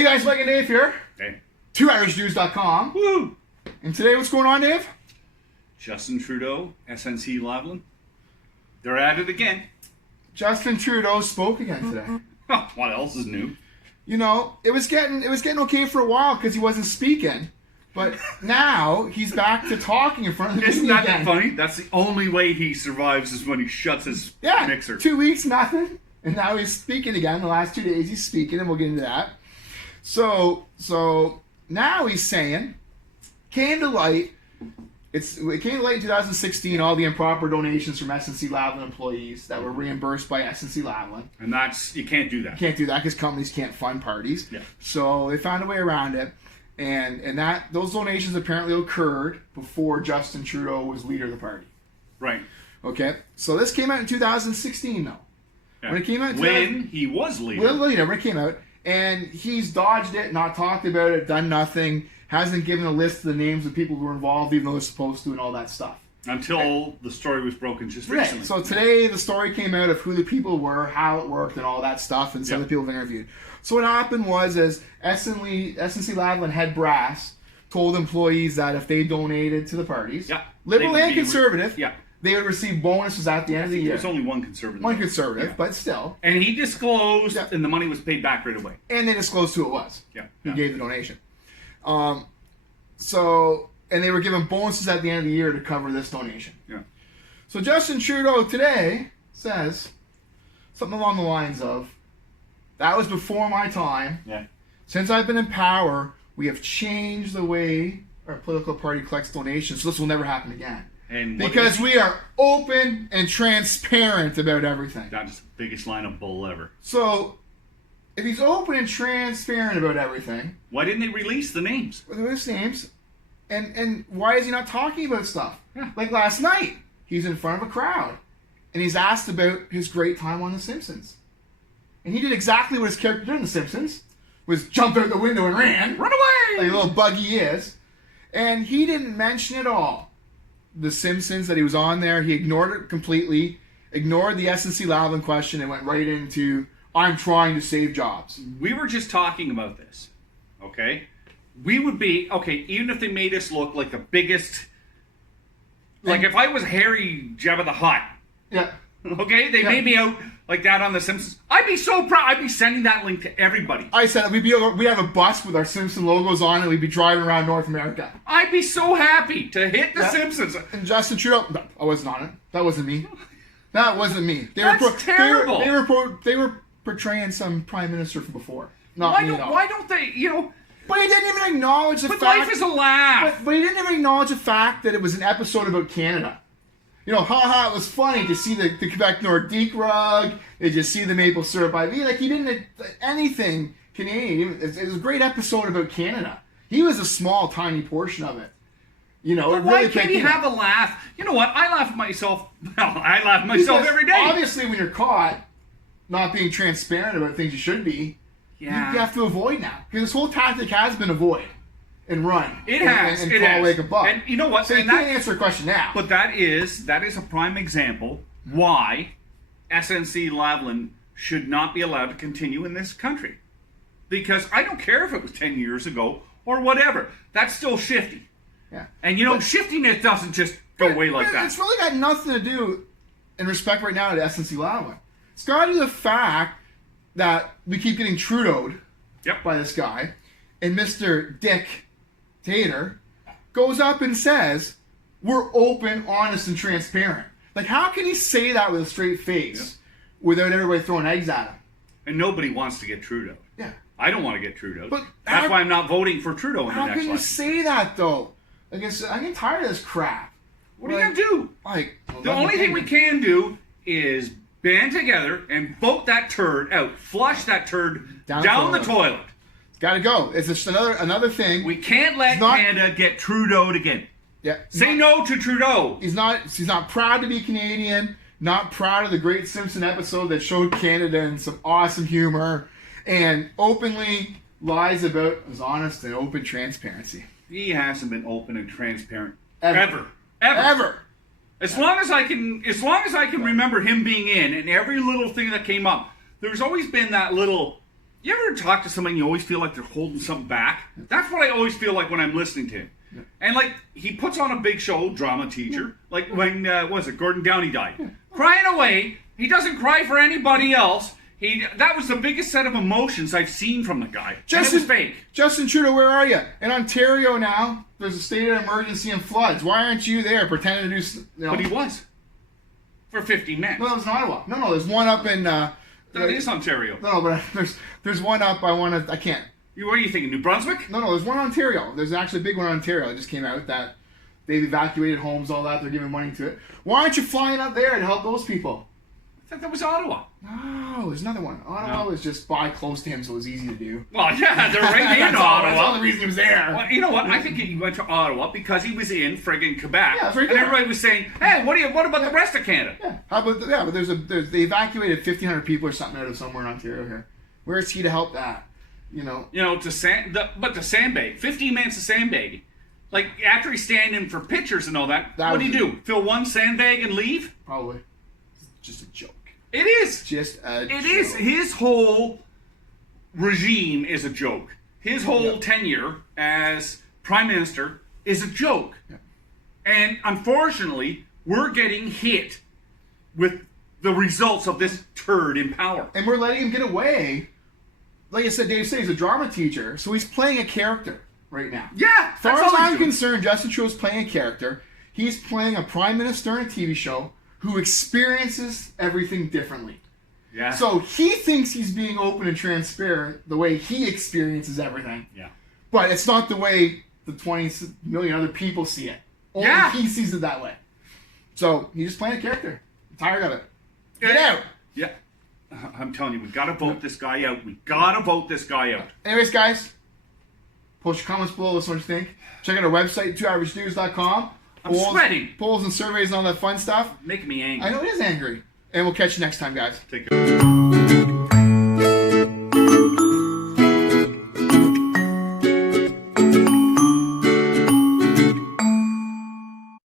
Hey guys, Mike and Dave here. Hey. 2irishnews.com. Woo! And today, what's going on, Dave? Justin Trudeau, SNC Lavalin. They're at it again. Justin Trudeau spoke again today. What else is new? You know, it was getting okay for a while because he wasn't speaking, but now he's back to talking in front of the Isn't media that again. funny? That's the only way he survives is when he shuts his mixer. 2 weeks, nothing. And now he's speaking again. The last 2 days he's speaking, and we'll get into that. So now he's saying, came to light in 2016, all the improper donations from SNC Lavalin employees that were reimbursed by SNC Lavalin. And you can't do that. You can't do that because companies can't fund parties. Yeah. So they found a way around it. And those donations apparently occurred before Justin Trudeau was leader of the party. Right. Okay? So this came out in 2016, though. Yeah. When it came out when he was leader. When it came out. And he's dodged it, not talked about it, done nothing, hasn't given a list of the names of people who were involved, even though they're supposed to, and all that stuff. Until the story was broken just recently. Right. So today the story came out of who the people were, how it worked, and all that stuff, and some of the people interviewed. So what happened was, as SNC Lavalin head brass told employees that if they donated to the parties, liberal and conservative, they would receive bonuses at the end of the year. There's only one conservative. One conservative, but still. And he disclosed, and the money was paid back right away. And they disclosed who it was. Who gave the donation. And they were given bonuses at the end of the year to cover this donation. Yeah. So Justin Trudeau today says something along the lines of, that was before my time. Yeah. Since I've been in power, we have changed the way our political party collects donations, so this will never happen again. Because we are open and transparent about everything. That's the biggest line of bull ever. So, if he's open and transparent about everything... Why didn't they release the names? Release names. And why is he not talking about stuff? Yeah. Like last night, he's in front of a crowd. And he's asked about his great time on The Simpsons. And he did exactly what his character did in The Simpsons. Was jump out the window and ran. Run away! Like a little bug he is. And he didn't mention at all The Simpsons, that he was on there. He ignored it completely, ignored the SNC Lavalin question, and went right into, I'm trying to save jobs. We were just talking about this, okay? We would be, even if they made us look like the biggest, like if I was Harry Jabba the Hutt, okay, they made me out like that on The Simpsons, I'd be so proud. I'd be sending that link to everybody. I said we'd have a bus with our Simpson logos on it. We'd be driving around North America. I'd be so happy to hit The Simpsons. And Justin Trudeau, no, I wasn't on it. That wasn't me. That wasn't me. That's terrible. They were portraying some prime minister from before. Why don't they? But he didn't even acknowledge the fact. But life is a laugh. But he didn't even acknowledge the fact that it was an episode about Canada. It was funny to see the Quebec Nordique rug, to just see the maple syrup IV. Like, he didn't anything Canadian. It was a great episode about Canada. He was a small, tiny portion of it. But why can't he have a laugh? You know what? I laugh at myself. Well, I laugh at myself every day. Obviously, when you're caught not being transparent about things you should be, you have to avoid now. Because this whole tactic has been avoid. And run. It has. And crawl like a bug. And you know what? So you can't answer a question now. But that is a prime example why SNC Lavalin should not be allowed to continue in this country. Because I don't care if it was 10 years ago or whatever. That's still shifty. Yeah. And shiftiness doesn't just go away like that. It's really got nothing to do, in respect right now, to SNC Lavalin. It's got to do with the fact that we keep getting Trudeau'd by this guy. And Mr. Dick Tater goes up and says, we're open, honest, and transparent. Like, how can he say that with a straight face without everybody throwing eggs at him? And nobody wants to get Trudeau. Yeah. I don't want to get Trudeau. But that's why I'm not voting for Trudeau in the next election. How can you say that, though? Like, I'm getting tired of this crap. What are you going to do? The only thing we can do is band together and vote that turd out. Flush that turd down the toilet. Got to go. It's just another thing. We can't let Canada get Trudeau'd again. Yeah. Say no to Trudeau. He's not proud to be Canadian. Not proud of the great Simpson episode that showed Canada in some awesome humor, and openly lies about his honest and open transparency. He hasn't been open and transparent ever. As long as I can remember him being in, and every little thing that came up, there's always been that little You ever talk to somebody and you always feel like they're holding something back? That's what I always feel like when I'm listening to him. Yeah. And like, he puts on a big show, drama teacher. Yeah. Like when, what was it, Gordon Downey died. Yeah. Crying away. He doesn't cry for anybody else. That was the biggest set of emotions I've seen from the guy. And it was fake. Justin Trudeau, where are you? In Ontario now, there's a state of emergency and floods. Why aren't you there pretending to do... You know? But he was. For 15 minutes. No, it was in Ottawa. No, there's one up in... that is Ontario. No, but there's one up, I can't... What are you thinking, New Brunswick? No, there's one in Ontario. There's actually a big one in Ontario that just came out that they've evacuated homes, all that. They're giving money to it. Why aren't you flying up there to help those people? I thought that was Ottawa. No, there's another one. Ottawa was just by close to him, so it was easy to do. Well, yeah, they're right in Ottawa. That's the only reason he was there. Well, you know what? I think he went to Ottawa because he was in friggin' Quebec. Yeah, that's right there. And everybody was saying, hey, what about the rest of Canada? Yeah, but they evacuated 1,500 people or something out of somewhere in Ontario here. Where is he to help that? But to sandbag, 15 minutes of sandbagging. Like, after he's standing for pictures and all that what do you do? Fill one sandbag and leave? Probably. It's just a joke. It is. Just a joke. It is. His whole regime is a joke. His whole tenure as Prime Minister is a joke. Yeah. And unfortunately, we're getting hit with the results of this turd in power. And we're letting him get away. Like I said, Dave said he's a drama teacher, so he's playing a character right now. Yeah. As far as I'm concerned, Justin Trudeau's playing a character. He's playing a prime minister in a TV show who experiences everything differently. Yeah. So he thinks he's being open and transparent the way he experiences everything. Yeah. But it's not the way the 20 million other people see it. Only he sees it that way. So he's just playing a character. I'm tired of it. Get out. Yeah. I'm telling you, we got to vote this guy out. We got to vote this guy out. Anyways, guys, post your comments below. Let us know what you think. Check out our website, twoaveragedudes.com. I'm sweating. Polls and surveys and all that fun stuff. Making me angry. I know it is angry. And we'll catch you next time, guys. Take care.